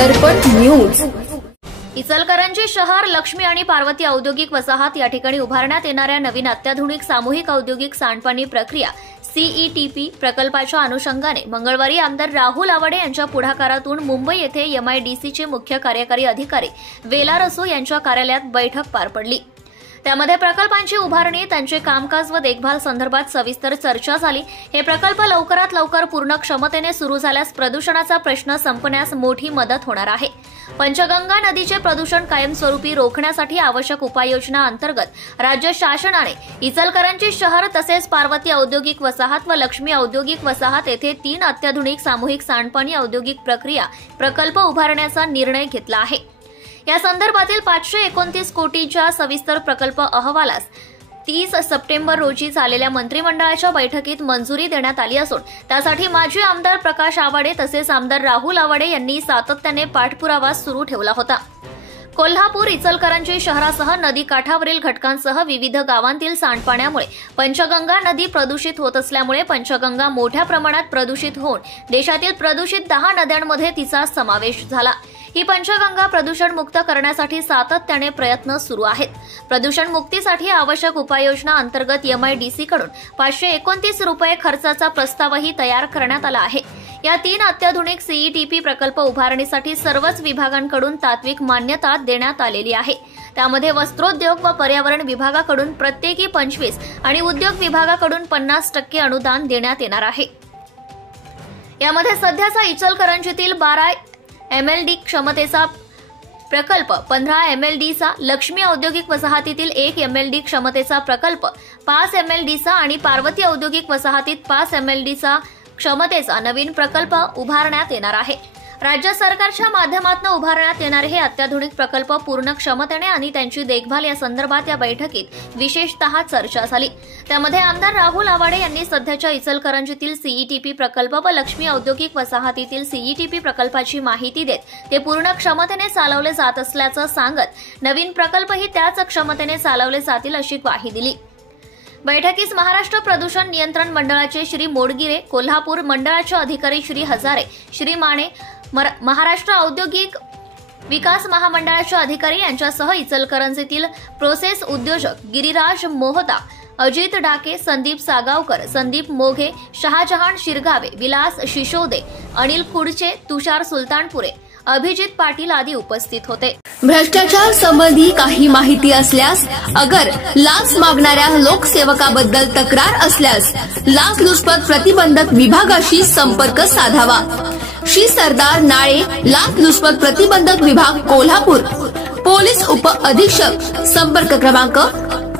दर्पण news. Ichalkaranji शहर लक्ष्मी आणि पार्वती औद्योगिक वसाहत या ठिकाणी उभारण्यात येणाऱ्या नवीन अत्याधुनिक सामूहिक औद्योगिक सांडपाणी प्रक्रिया सीईटीपी प्रकल्पाच्या अनुषंगाने मंगळवारी आमदार राहुल आवाडे यांच्या पुढाकारातून मुंबई येथे एमआयडीसीचे मुख्य कार्यकारी अधिकारी वेला रसू यांच्या कार्यालयात बैठक पार पडली। त्यामध्ये प्रकल्पांची उभारणी, त्यांचे कामकाज व देखभाल संदर्भात सविस्तर चर्चा झाली। हे प्रकल्प लवकरात लवकर पूर्ण क्षमतेने सुरू झाल्यास प्रदूषणाचा प्रश्न संपण्यास मोठी मदत होणार आहे। पंचगंगा नदीचे प्रदूषण कायमस्वरूपी रोखण्यासाठी आवश्यक उपाययोजना अंतर्गत राज्य शासनाने इचलकरंजी शहर तसेच पार्वती औद्योगिक वसाहत व लक्ष्मी औद्योगिक वसाहत येथे 3 अत्याधुनिक सामूहिक सांडपाणी औद्योगिक प्रक्रिया प्रकल्प उभारण्याचा निर्णय घेतला आहे। या संदर्भातील 529 कोटींच्या सविस्तर प्रकल्प अहवालास 30 सप्टेंबर रोजी झालेल्या मंत्रिमंडळाच्या बैठकीत मंजुरी देण्यात आली असून त्यासाठी माजी आमदार प्रकाश आवाडे तसेच आमदार राहुल आवाडे यांनी सातत्याने पाठपुरावा सुरू ठेवला होता। कोल्हापूर इचलकरंजी शहरासह नदी काठावरील घटकांसह विविध गावांतील सांडपाण्यामुळे पंचगंगा नदी प्रदूषित होत असल्यामुळे पंचगंगा मोठ्या प्रमाणात प्रदूषित होऊन देशातील प्रदूषित 10 नद्यांमध्ये तिचा समावेश झाला। ही पंचगंगा प्रदूषण मुक्त करण्यासाठी सातत्याने प्रयत्न सुरू आहेत। प्रदूषण मुक्तीसाठी आवश्यक उपाययोजना अंतर्गत एमआयडीसी कडून 529 रुपये खर्चाचा प्रस्तावही तयार करण्यात आला आहे। या 3 अत्याधुनिक सीईटीपी प्रकल्प उभारणीसाठी सर्वच विभागांकडून तात्विक मान्यता देण्यात आलेली आहे। त्यामध्ये वस्त्रोद्योग व पर्यावरण विभागाकडून प्रत्येकी 25 आणि उद्योग विभागाकडून 50% अनुदान देण्यात येणार आहे। यामध्ये सध्याचा इचलकरंजीतील 12 एमएलडी क्षमतेचा प्रकल्प, 15 एमएलडीचा, लक्ष्मी औद्योगिक वसाहतीतील 1 एमएलडी क्षमतेचा प्रकल्प, 5 एमएलडीचा आणि पार्वती औद्योगिक वसाहतीत 5 एमएलडीचा क्षमतेचा नवीन प्रकल्प उभारण्यात येणार आहे। राज्य सरकारच्या माध्यमातून उभारण्यात येणारे हे अत्याधुनिक प्रकल्प पूर्ण क्षमतेने आणि त्यांची देखभाल या संदर्भात या बैठकीत विशेषतः चर्चा झाली। त्यामध्ये आमदार राहुल आवाडे यांनी सध्याच्या इचलकरंजीतील सीईटीपी प्रकल्प व लक्ष्मी औद्योगिक वसाहतीतील सीईटीपी प्रकल्पाची माहिती देत ते पूर्ण क्षमतेने चालवले जात असल्याचं सांगत नवीन प्रकल्पही त्याच क्षमतेने चालवले जातील अशी ग्वाही दिली। बैठकीस महाराष्ट्र प्रदूषण नियंत्रण मंडळाचे श्री मोडगिरे, कोल्हापूर मंडळाचे अधिकारी श्री हजारे, श्री माने, महाराष्ट्र औद्योगिक विकास महामंडळाचे अधिकारी यांच्यासह इचलकरंजीतील प्रोसेस उद्योजक गिरिराज मोहता, अजित डाके, संदीप सागावकर, संदीप मोघे, शहाजहान शिरगावे, विलास शिशोदे, अनिल खुडचे, तुषार सुलतानपुरे, अभिजित पाटील आदी उपस्थित होते। भ्रष्टाचार संबंधी काही माहिती असल्यास, अगर लाच मागणाऱ्या लोकसेवकाबद्दल तक्रार असल्यास लाचलुचपत प्रतिबंधक विभागाशी संपर्क साधावा। श्री सरदार नाळे, लाचलुचपत प्रतिबंधक विभाग, कोल्हापूर। पोलीस उप अधीक्षक, संपर्क क्रमांक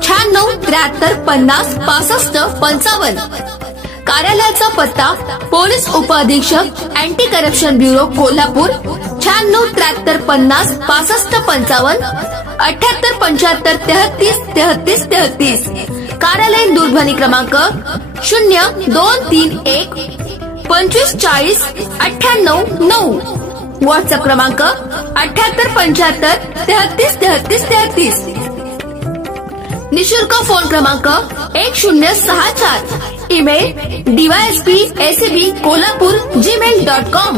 96 73 50 65 55। कार्यालयाचा पत्ता पोलीस उप अधीक्षक, अँटी करप्शन ब्युरो, कोल्हापूर, 96 73 50 65 55 78 75 33 33 33। कार्यालयीन दूरध्वनी क्रमांक 0231 25 40 98 9। व्हॉट्सअप क्रमांक 78 75 33 33 33। निशुल्क फोन क्रमांक 1064। Email dysp@kolhapur@gmail.com।